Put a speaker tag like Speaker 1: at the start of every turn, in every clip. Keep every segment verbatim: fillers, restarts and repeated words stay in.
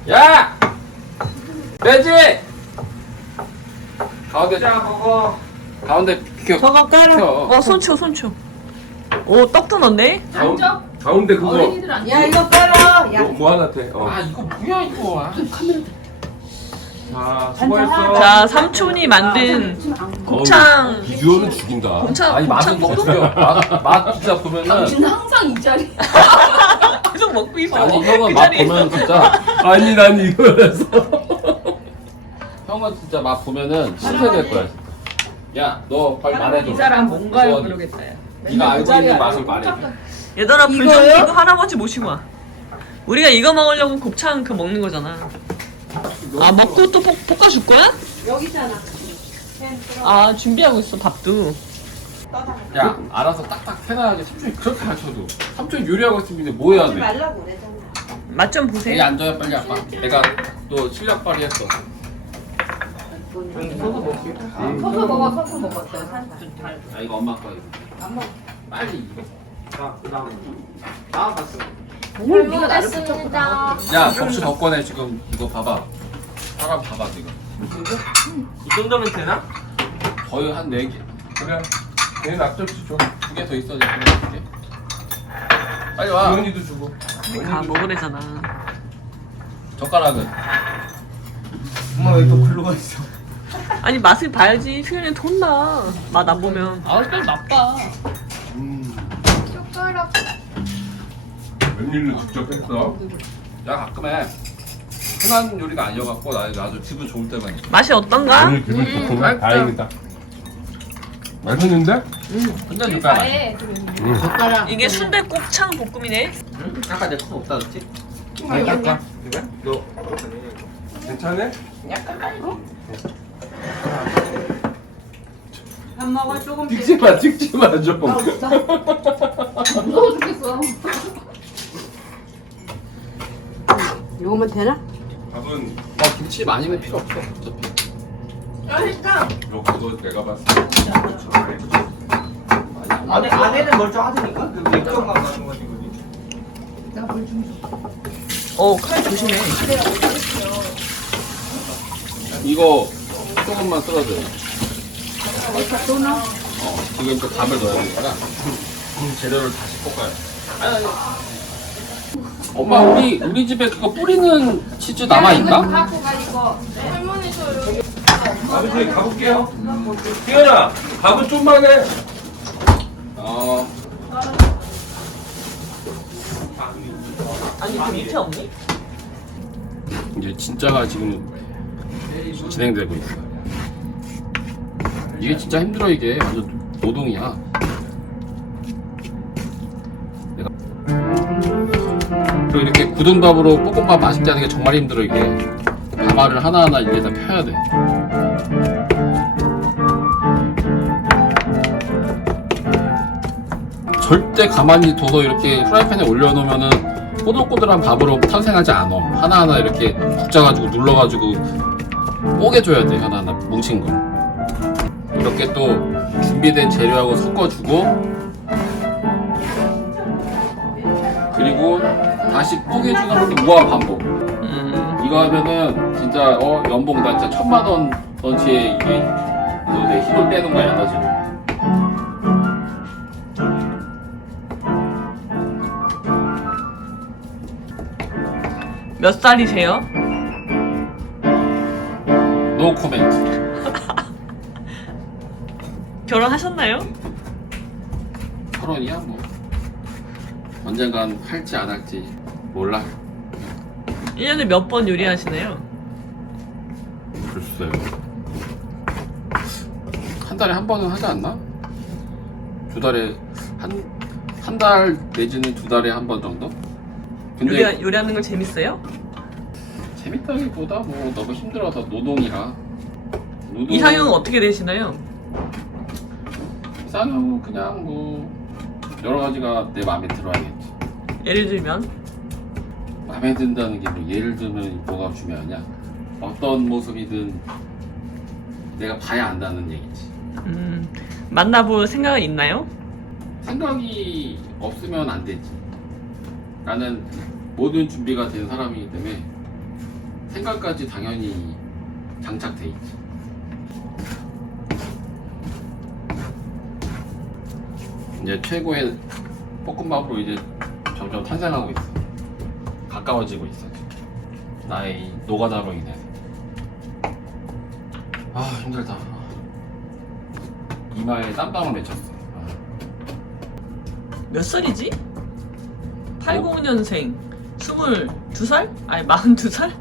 Speaker 1: 야! 돼지! 가운데
Speaker 2: 자, 그거.
Speaker 1: 가운데 비켜.
Speaker 3: 저거 깔아.
Speaker 1: 비켜.
Speaker 3: 어, 손쳐, 손쳐. 오, 떡도 넣네?
Speaker 1: 가운,
Speaker 4: 앉아?
Speaker 1: 가운데 그거
Speaker 4: 어린이들 앉아.
Speaker 3: 야, 이거 깔아. 야,
Speaker 1: 뭐, 뭐 하나 돼. 어. 아 이거 뭐야 이거. 아.
Speaker 2: 자, 수고했어.
Speaker 3: 자, 삼촌이 만든 곱창.
Speaker 1: 어우, 비주얼은 죽인다.
Speaker 3: 곱창,
Speaker 1: 아니 맛은
Speaker 3: 곱창
Speaker 1: 더 죽여. 맛, 맛 진짜 보면은
Speaker 4: 당신은 항상 이 자리.
Speaker 3: 계속 먹고 있어.
Speaker 1: 아니 형은
Speaker 3: 그
Speaker 1: 맛
Speaker 3: 자리에서.
Speaker 1: 보면 진짜 아니 난 이거라서 형은 진짜 맛 보면은 신세될 거야. 야 너 빨리 말해줘.
Speaker 4: 이 사람 뭔가요?
Speaker 1: 수원이.
Speaker 4: 그러겠다. 야.
Speaker 1: 네가 알고 있는 맛을 말해줘.
Speaker 3: 얘들아, 불 좀
Speaker 4: 이거요?
Speaker 3: 켜고 할아버지 모시고 와. 우리가 이거 먹으려고 곱창 그 먹는 거잖아. 아, 먹고 또 볶, 볶아줄 거야?
Speaker 4: 여기잖아.
Speaker 3: 아, 준비하고 있어, 밥도.
Speaker 1: 야 알아서 딱딱 해놔야지. 삼촌이 그렇게 가르쳐도 삼촌이 요리하고 있으면 뭐 해야 돼?
Speaker 4: 말라고 그랬잖아.
Speaker 3: 맛 좀
Speaker 1: 여기
Speaker 3: 보세요.
Speaker 1: 앉아요 빨리 아빠. 내가 또 실력 발휘했어.
Speaker 4: 서서 먹어, 서서 먹어. 저 사진 잘.
Speaker 1: 아 이거 엄마 거야.
Speaker 4: 안 먹어.
Speaker 1: 빨리.
Speaker 2: 자, 그 다음에. 다음 봤어.
Speaker 4: 뭘 네가 나를 붙였구나.
Speaker 1: 야 접시 더 꺼내 지금. 이거 봐봐. 사람 봐봐 지금.
Speaker 2: 이 정도면 되나?
Speaker 1: 거의 한 네 개.
Speaker 2: 그래. 내 낙접시 줘.
Speaker 1: 두 개 더 있어 지금. 두 개. 빨리 와.
Speaker 2: 지원이도 주고.
Speaker 3: 아, 먹으래잖아.
Speaker 1: 젓가락은.
Speaker 2: 엄마 왜 또 글로 가 있어?
Speaker 3: 아니, 맛을 봐야지. 수현이한테 혼나. 맛 안 보면.
Speaker 4: 아, 또 나빠.
Speaker 1: 음.
Speaker 4: 젓가락.
Speaker 1: 웬일로 직접 했어? 야 가끔 해. 흔한 요리가 아니어갖고 나 나도 기분 좋을 때만 있어.
Speaker 3: 맛이 어떤가?
Speaker 2: 오늘 기분 좋구나.
Speaker 1: 맛있다.
Speaker 2: 다행이다. 맛있는데?
Speaker 1: 혼자 줄까?
Speaker 4: 잘해.
Speaker 2: 응.
Speaker 4: 젓가락.
Speaker 3: 이게 순대 곱창 볶음이네.
Speaker 2: 아까 내 컵 없다 그랬지? 내 깎아. 그래? 너 괜찮아?
Speaker 4: 약간 빨고. 밥 먹어 조금씩.
Speaker 1: 찍지 마, 찍지 마 좀.
Speaker 4: 아, 없어. 무서워 죽겠어.
Speaker 3: 이거면 되나?
Speaker 2: 밥은
Speaker 1: 어, 김치 많이면 필요 없어. 어차피.
Speaker 4: 그러니까.
Speaker 2: 요거도 내가 봤을 때
Speaker 1: 많이
Speaker 2: 안에 안에는 멀쩡하다니까. 그 맥주만 가는 거지 그지?
Speaker 4: 내가 물 좀 줘.
Speaker 3: 어, 칼 조심해.
Speaker 1: 이거 조금만 썰어줘요.
Speaker 4: 어디다 또 넣어?
Speaker 1: 어, 지금 또 밥을 넣어야 되니까 재료를 다시 볶아요. 아니, 아니. 엄마 우리 우리 집에 그거 뿌리는 치즈 남아
Speaker 4: 이거 좀
Speaker 1: 있나?
Speaker 4: 갖고 가 이거. 할머니도 여기.
Speaker 2: 아버지 가볼게요. 희연아, 밥은 좀만 해.
Speaker 1: 어,
Speaker 3: 아니, 그 밑에 없니?
Speaker 1: 이제 진짜가 지금 진행되고 있어. 이게 진짜 힘들어 이게 완전 노동이야. 내가 그리고 이렇게 굳은 밥으로 볶음밥 맛있게 하는 게 정말 힘들어 이게. 밥알을 하나하나 일에다 펴야 돼. 절대 가만히 둬서 이렇게 프라이팬에 올려놓으면은 꼬들꼬들한 밥으로 탄생하지 않아. 하나하나 이렇게 굽자가지고 눌러가지고 뽀개줘야 돼. 하나하나 뭉친 거. 이렇게 또 준비된 재료하고 섞어주고 그리고 다시 뽀개주는 것도 무한 반복.
Speaker 3: 음.
Speaker 1: 이거 하면은 진짜 어 연봉 나 진짜 천만 원 던치에 이게 너내 힘을 빼는 거야 에너지를.
Speaker 3: 몇 살이세요?
Speaker 1: 노 코멘트.
Speaker 3: 결혼하셨나요?
Speaker 1: 결혼이야 뭐 언젠간 할지 안 할지 몰라.
Speaker 3: 일 년에 몇 번 요리하시나요?
Speaker 1: 글쎄요. 한 달에 한 번은 하지 않나? 두 달에 한 한 달 내지는 두 달에 한 번 정도? 근데
Speaker 3: 요리, 요리하는 거 재밌어요?
Speaker 1: 재밌다기보다 뭐 너무 힘들어서 노동이라. 노동...
Speaker 3: 이상형은 어떻게 되시나요?
Speaker 1: 이상형은 그냥 뭐 여러 가지가 내 마음에 들어야겠지.
Speaker 3: 예를 들면
Speaker 1: 마음에 든다는 게 뭐 예를 들면 뭐가 중요하냐? 어떤 모습이든 내가 봐야 안다는 얘기지.
Speaker 3: 음, 만나볼 생각은 있나요?
Speaker 1: 생각이 없으면 안 되지. 나는 모든 준비가 된 사람이기 때문에 생각까지 당연히 장착돼 있지. 이제 최고의 볶음밥으로 이제 점점 탄생하고 있어. 가까워지고 있어 지금. 나의 이 노가다로 인해서. 아 힘들다. 이마에 땀방울 맺혔어. 아.
Speaker 3: 몇 살이지? 팔십 년생 스물두 살? 아니 마흔두 살?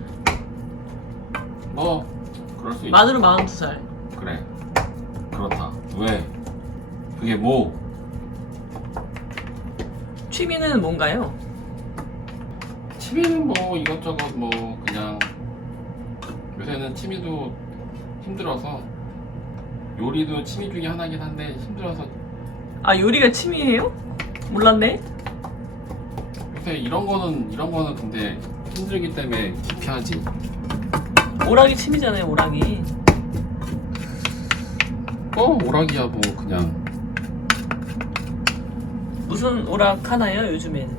Speaker 1: 뭐 그럴 수 있지.
Speaker 3: 만으로 마흔두 살.
Speaker 1: 그래. 그렇다. 왜? 그게 뭐?
Speaker 3: 취미는 뭔가요?
Speaker 1: 취미는 뭐 이것저것 뭐 그냥 요새는 취미도 힘들어서 요리도 취미 중에 하나긴 한데 힘들어서
Speaker 3: 아 요리가 취미예요? 몰랐네.
Speaker 1: 요새 이런 거는 이런 거는 근데 힘들기 때문에 기피하지.
Speaker 3: 오락이 취미잖아요. 오락이.
Speaker 1: 어 오락이야 뭐 그냥
Speaker 3: 무슨 오락 하나요 요즘엔?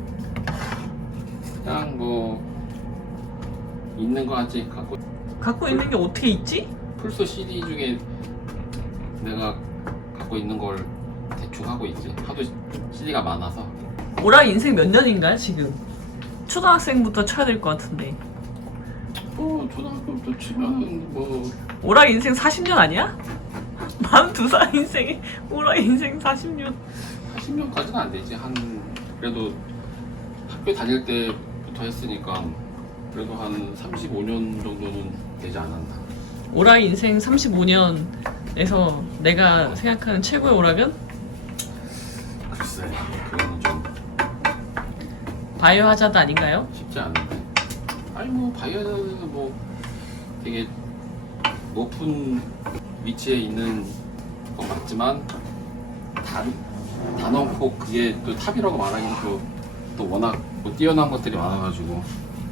Speaker 1: 그냥 뭐 있는 거 하지. 갖고
Speaker 3: 갖고 있는 게 어떻게 있지?
Speaker 1: 플스 씨디 중에 내가 갖고 있는 걸 대충 하고 있지. 하도 씨디가 많아서.
Speaker 3: 오락 인생 몇 년인가요 지금? 초등학생부터 쳐야 될 것 같은데.
Speaker 1: 뭐 초등학교부터 치면 뭐
Speaker 3: 오락 인생 사십 년 아니야? 마흔두 살 인생에 오락 인생 사십 년.
Speaker 1: 사십 년까지는 안 되지. 한 그래도 학교 다닐 때부터 했으니까 그래도 한 삼십오 년 정도는 되지 않았나.
Speaker 3: 오락 인생 삼십오 년에서 내가 생각하는 최고의 오락은
Speaker 1: 글쎄 그거는 좀
Speaker 3: 바이오 하자드 아닌가요?
Speaker 1: 쉽지 않은데. 아니 뭐 바이오는 뭐 되게 높은 위치에 있는 건 맞지만 단 단언코 그게 또 탑이라고 말하기는 또, 또 워낙 뭐 뛰어난 것들이 많아가지고.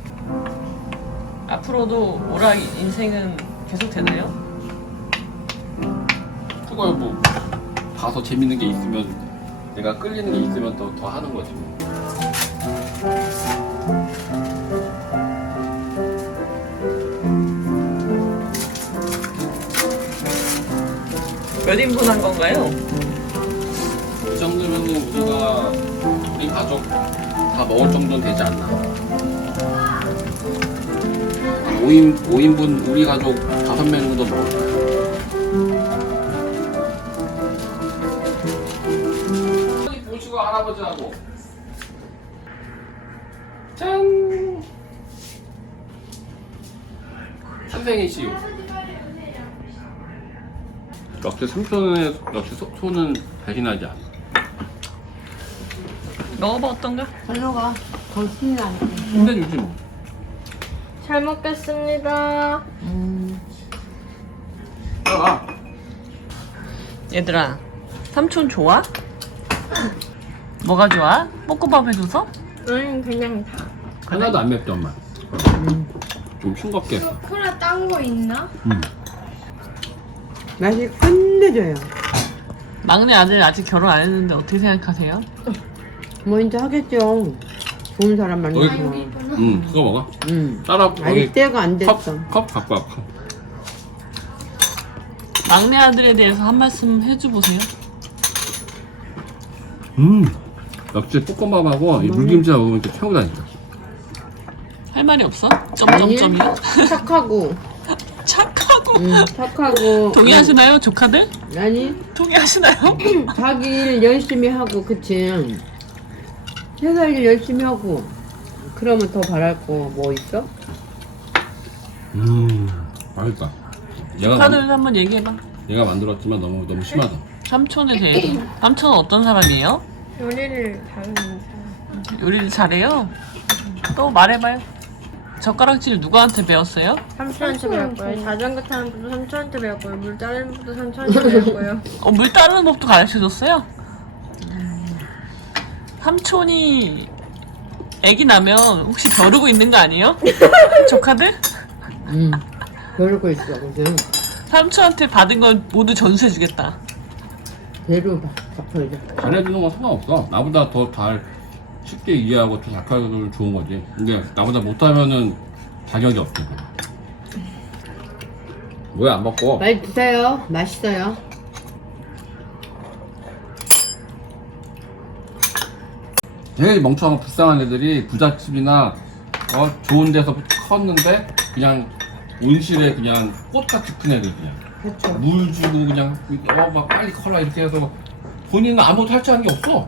Speaker 3: 앞으로도 오락 인생은 계속 되나요?
Speaker 1: 그거야 뭐 봐서 재밌는 게 있으면 내가 끌리는 게 있으면 또 더 하는 거지 뭐.
Speaker 3: 몇 인분 한 건가요?
Speaker 1: 이 정도면은 우리가 우리 가족 다 먹을 정도는 되지 않나. 오 인, 오 인분 우리 가족 다섯 명 정도 먹을 거야. 여기 보시고 할아버지하고 짠! 탄생이시오. 역시 삼촌의 역시 소, 소는 배신하지 않아.
Speaker 3: 먹어봐 어떤가?
Speaker 4: 별로가 더 신나.
Speaker 1: 힘내주지 뭐.
Speaker 4: 잘 먹겠습니다.
Speaker 1: 아,
Speaker 3: 얘들아 삼촌 좋아? 뭐가 좋아? 볶음밥 해줘서?
Speaker 4: 응, 그냥 다.
Speaker 1: 하나도 안 맵지 엄마. 좀 싱겁게 했어.
Speaker 4: 콜라 딴 거 있나?
Speaker 1: 음.
Speaker 5: 맛이 끝내줘요.
Speaker 3: 막내 아들 아직 결혼 안 했는데 어떻게 생각하세요?
Speaker 5: 뭐 이제 하겠죠. 좋은 사람
Speaker 1: 어이.
Speaker 5: 만나서.
Speaker 1: 음, 그거 먹어.
Speaker 5: 음.
Speaker 1: 따라
Speaker 5: 아직
Speaker 1: 여기
Speaker 5: 때가 안 됐어.
Speaker 1: 컵, 컵 갖고 와. 컵.
Speaker 3: 막내 아들에 대해서 한 말씀 해줘보세요.
Speaker 1: 음, 역시 볶음밥하고 이 물김치하고 먹으면 진짜 최고다니까.
Speaker 3: 할 말이 없어? 점점점이요?
Speaker 5: 착하고.
Speaker 3: 착하고.
Speaker 5: 음, 착하고.
Speaker 3: 동의하시나요 조카들?
Speaker 5: 음, 아니
Speaker 3: 동의하시나요?
Speaker 5: 자기 일 열심히 하고 그치. 회사 일 열심히 하고. 그러면 더 바랄 거 뭐 있어?
Speaker 1: 음, 맛있다. 얘가
Speaker 3: 조카들
Speaker 1: 만,
Speaker 3: 한번 얘기해봐.
Speaker 1: 얘가 만들었지만 너무 너무 심하다.
Speaker 3: 삼촌에 대해서. 삼촌은 어떤 사람이에요?
Speaker 4: 요리를 잘하는 사람.
Speaker 3: 요리를 잘해요? 또 말해봐요. 젓가락질 누구한테 배웠어요?
Speaker 4: 삼촌한테 배웠고요. 자전거 타는 것도 삼촌한테 배웠고요. 물 따르는 것도 삼촌한테 배웠고요.
Speaker 3: 어, 물 따르는 법도 가르쳐줬어요? 삼촌이 애기 나면 혹시 벼르고 있는 거 아니에요? 조카들?
Speaker 5: 음. 그러고 있어 무슨.
Speaker 3: 삼촌한테 받은 건 모두 전수해주겠다.
Speaker 5: 대로 갚아야죠.
Speaker 1: 잘해주는 건 상관없어. 나보다 더 잘 쉽게 이해하고 더 잘해주면 좋은 거지. 근데 나보다 못하면은 자격이 없대. 뭐야 안 먹고?
Speaker 5: 많이 드세요. 맛있어요.
Speaker 1: 되게 멍청하고 불쌍한 애들이 부잣집이나 어, 좋은 데서 컸는데 그냥 온실에 그냥 꽃같이 큰 애들 그냥
Speaker 5: 그렇죠.
Speaker 1: 물 주고 그냥 어 막 빨리 커라 이렇게 해서 본인은 아무것도 할 줄 아는 게 없어.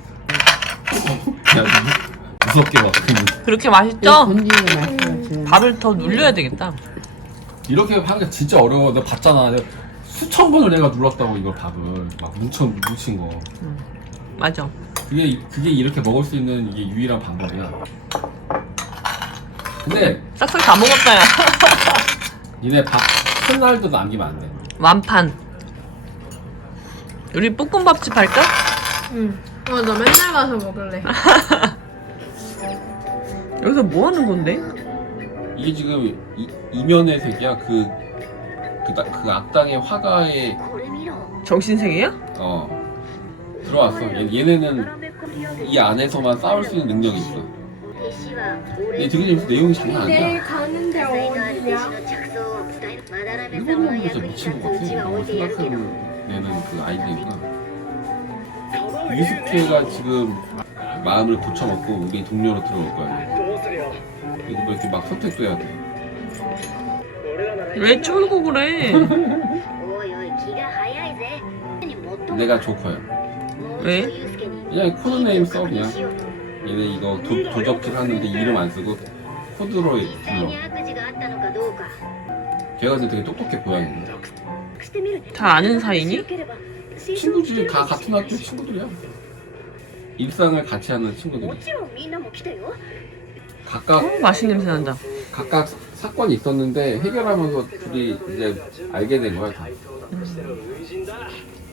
Speaker 1: 야, 무섭게 막
Speaker 3: 그렇게 맛있죠?
Speaker 5: 본지가 맛있어요. 지금.
Speaker 3: 밥을 더 눌려야 되겠다.
Speaker 1: 이렇게 하는 게 진짜 어려워. 내가 봤잖아. 내가 수천 번을 내가 눌렀다고 이걸 밥을 막 뭉쳐 뭉친 거.
Speaker 3: 맞아.
Speaker 1: 그게 그게 이렇게 먹을 수 있는 이게 유일한 방법이야. 근데
Speaker 3: 싹싹 다 먹었다 야.
Speaker 1: 니네 밥 큰 날도 남기면 안 돼.
Speaker 3: 완판. 우리 볶음밥집 할까?
Speaker 4: 응. 어, 나 맨날 가서 먹을래.
Speaker 3: 여기서 뭐 하는 건데?
Speaker 1: 이게 지금 이, 이면의 색이야. 그, 그, 나- 그 악당의 화가의
Speaker 3: 정신세계야?
Speaker 1: 어 들어왔어. 얘, 얘네는 이 안에서만 싸울 수 있는 능력이 있어. 얘 되게 재밌어. 내용이 장난 아니야.
Speaker 4: 내일 가는데 어디야?
Speaker 1: 일본 놈들 진짜 미친 것 같아. 너무 생각해보는 내는 그 아이디어가. 유스케가 지금 마음을 붙여먹고 우리 동료로 들어올 거야. 이거 왜 이렇게 막 선택도 해야 돼.
Speaker 3: 왜 쫄고 그래?
Speaker 1: 내가 조커야.
Speaker 3: 왜?
Speaker 1: 그냥 코드네임 써 그냥. 얘네 이거 도, 도적질 하는데 이름 안 쓰고 코드로 불러. 걔가 근데 되게 똑똑해 보였는데.
Speaker 3: 다 아는 사이니?
Speaker 1: 친구지. 다 같은 학교 친구들이야. 일상을 같이 하는 친구들이. 각각
Speaker 3: 어, 맛있는 냄새 난다.
Speaker 1: 각각 사건이 있었는데 해결하면서 둘이 이제 알게 된 거야 다.